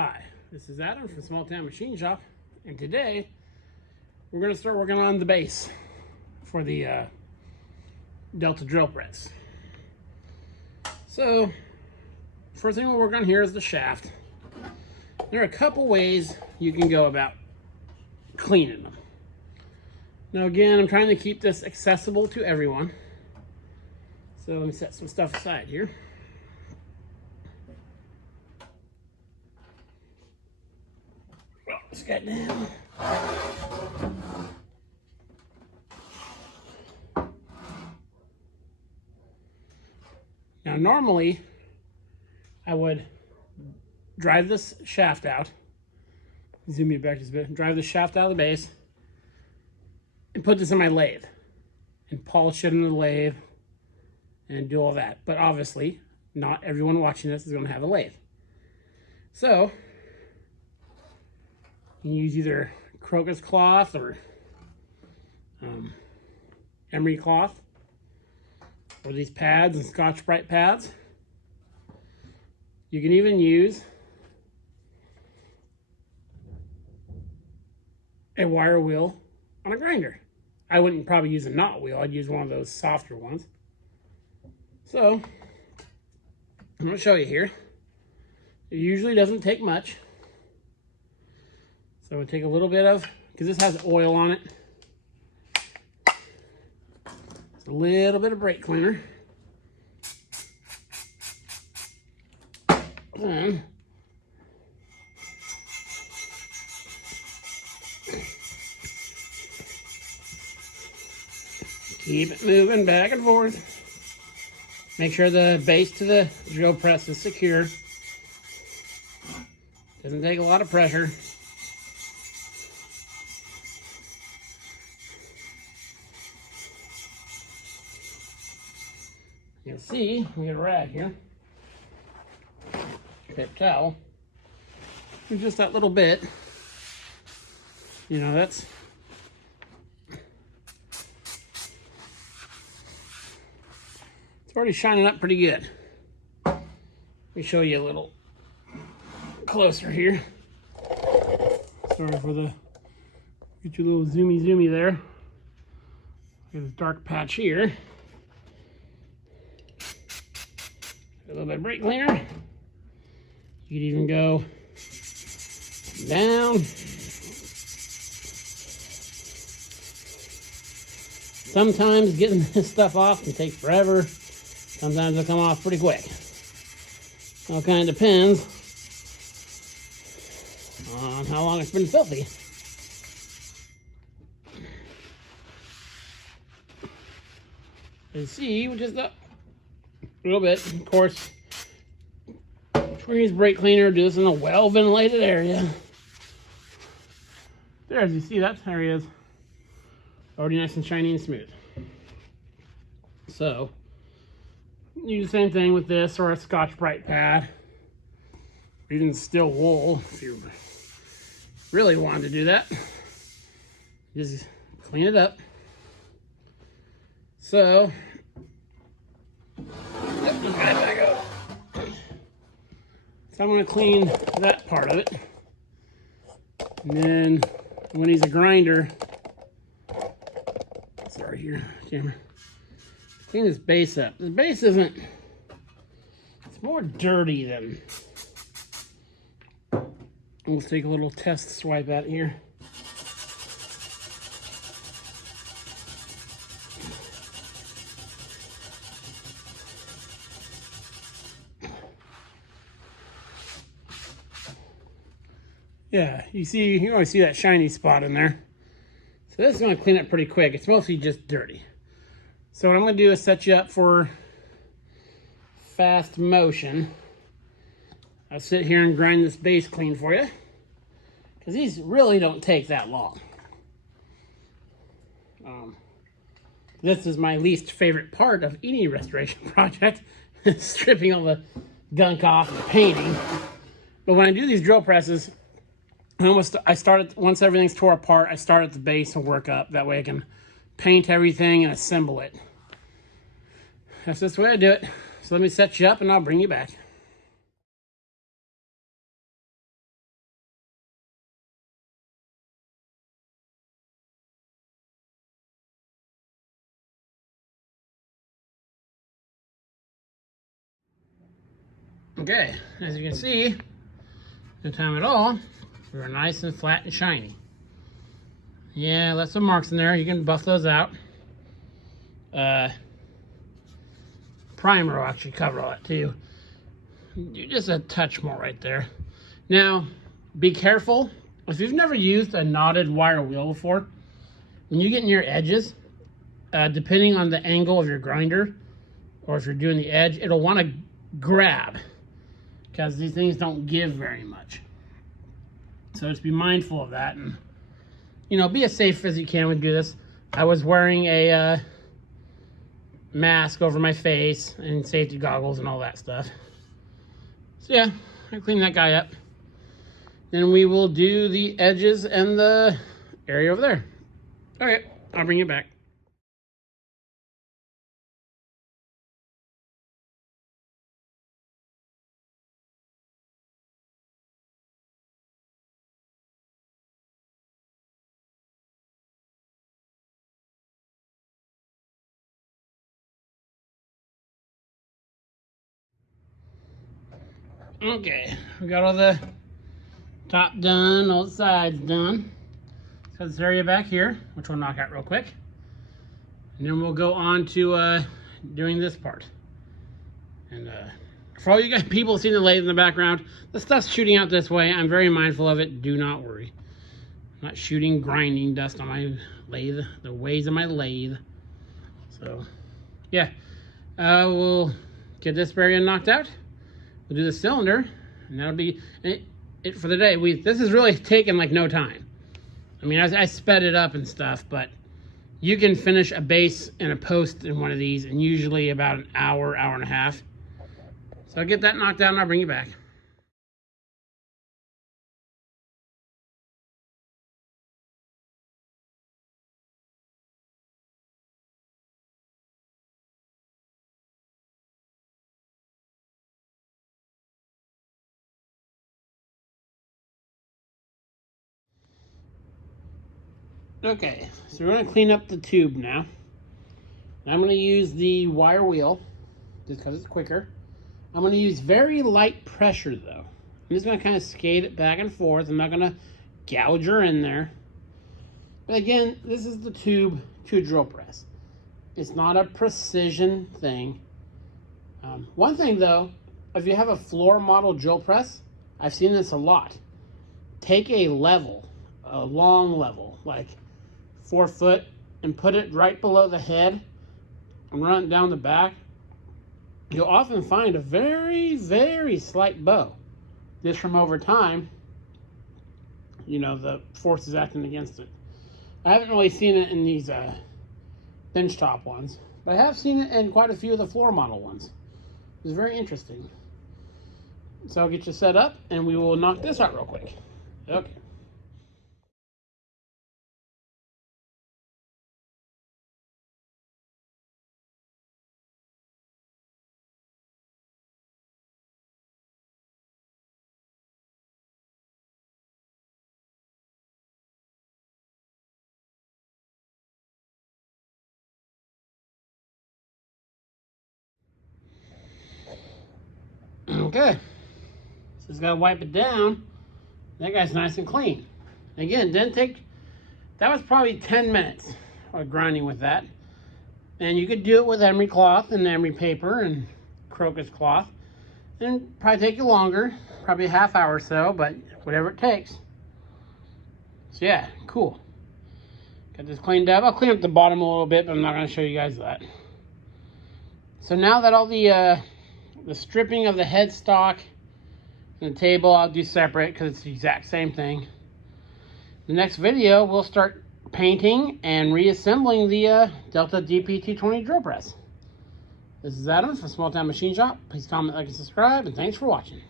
Hi, this is Adam from Small Town Machine Shop, and today we're going to start working on the base for the Delta drill press. So, first thing we'll work on here is the shaft. There are a couple ways you can go about cleaning them. Now again, I'm trying to keep this accessible to everyone. So let me set some stuff aside here. Let's get down. Now normally I would drive this shaft out. Zoom you back just a bit. Drive the shaft out of the base and put this in my lathe and polish it in the lathe and do all that. But obviously, not everyone watching this is going to have a lathe. So you can use either crocus cloth or emery cloth, or these pads and Scotch-Brite pads. You can even use a wire wheel on a grinder. I wouldn't probably use a knot wheel. I'd use one of those softer ones. So I'm going to show you here. It usually doesn't take much. So we'll take a little bit of, because this has oil on it, just a little bit of brake cleaner. And keep it moving back and forth. Make sure the base to the drill press is secure. Doesn't take a lot of pressure. You'll see, we get a rag here, paper towel, and just that little bit, you know, that's, it's already shining up pretty good. Let me show you a little closer here. Sorry for the, get you a little zoomy there. There's a dark patch here. A little bit of brake cleaner. You could even go down. Sometimes getting this stuff off can take forever. Sometimes it'll come off pretty quick. All kind of depends on how long it's been filthy. And see, just a little bit. Of course, we're use brake cleaner, do this in a well-ventilated area. There, as you see, that area is already nice and shiny and smooth. So, you do the same thing with this or a Scotch-Brite pad, or even steel wool if you really wanted to do that. Just clean it up. So, back up. So I'm going to clean that part of it. And then I'm going to use a grinder. Sorry here, camera. Clean this base up. The base isn't, it's more dirty than. We'll take a little test swipe at it here. Yeah, you always see that shiny spot in there. So this is going to clean up pretty quick. It's mostly just dirty. So what I'm going to do is set you up for fast motion. I'll sit here and grind this base clean for you, because these really don't take that long. This is my least favorite part of any restoration project, stripping all the gunk off and painting. But when I do these drill presses, I start at, once everything's tore apart, I start at the base and work up. That way I can paint everything and assemble it. That's just the way I do it. So let me set you up and I'll bring you back. Okay, as you can see, no time at all, we were nice and flat and shiny. Yeah, left some marks in there. You can buff those out. Primer will actually cover all that too. Do just a touch more right there. Now, be careful. If you've never used a knotted wire wheel before, when you get near edges, depending on the angle of your grinder, or if you're doing the edge, it'll want to grab, because these things don't give very much. So just be mindful of that, and be as safe as you can when you do this. I was wearing a mask over my face and safety goggles and all that stuff. So yeah, I clean that guy up. Then we will do the edges and the area over there. Okay, I'll bring it back. Okay, we got all the top done, all the sides done. So this area back here, which we'll knock out real quick. And then we'll go on to doing this part. And for all you guys people seeing the lathe in the background, the stuff's shooting out this way. I'm very mindful of it. Do not worry. I'm not shooting grinding dust on my lathe, the ways of my lathe. So, yeah. We'll get this area knocked out. We'll do the cylinder, and that'll be it for the day. This has really taken like no time. I mean, I sped it up and stuff, but you can finish a base and a post in one of these in usually about an hour, hour and a half. So I'll get that knocked out and I'll bring you back. Okay, so we're going to clean up the tube now. I'm going to use the wire wheel, just because it's quicker. I'm going to use very light pressure, though. I'm just going to kind of skate it back and forth. I'm not going to gouge her in there. But again, this is the tube to drill press. It's not a precision thing. One thing, though, if you have a floor model drill press, I've seen this a lot. Take a level, a long level, like 4 foot, and put it right below the head and run it down the back. You'll often find a very, very slight bow. Just from over time, the force is acting against it. I haven't really seen it in these bench top ones, but I have seen it in quite a few of the floor model ones. It's very interesting. So I'll get you set up and we will knock this out real quick. Okay. Okay, so just gotta wipe it down. That guy's nice and clean. Again, that was probably 10 minutes of grinding with that. And you could do it with emery cloth and emery paper and crocus cloth. And probably take you longer, probably a half hour or so, but whatever it takes. So yeah, cool. Got this cleaned up. I'll clean up the bottom a little bit, but I'm not gonna show you guys that. So now that all the stripping of the headstock and the table I'll do separate because it's the exact same thing. The next video we'll start painting and reassembling the Delta DP220 drill press. This is Adam from Small Town Machine Shop. Please comment, like, and subscribe, and thanks for watching.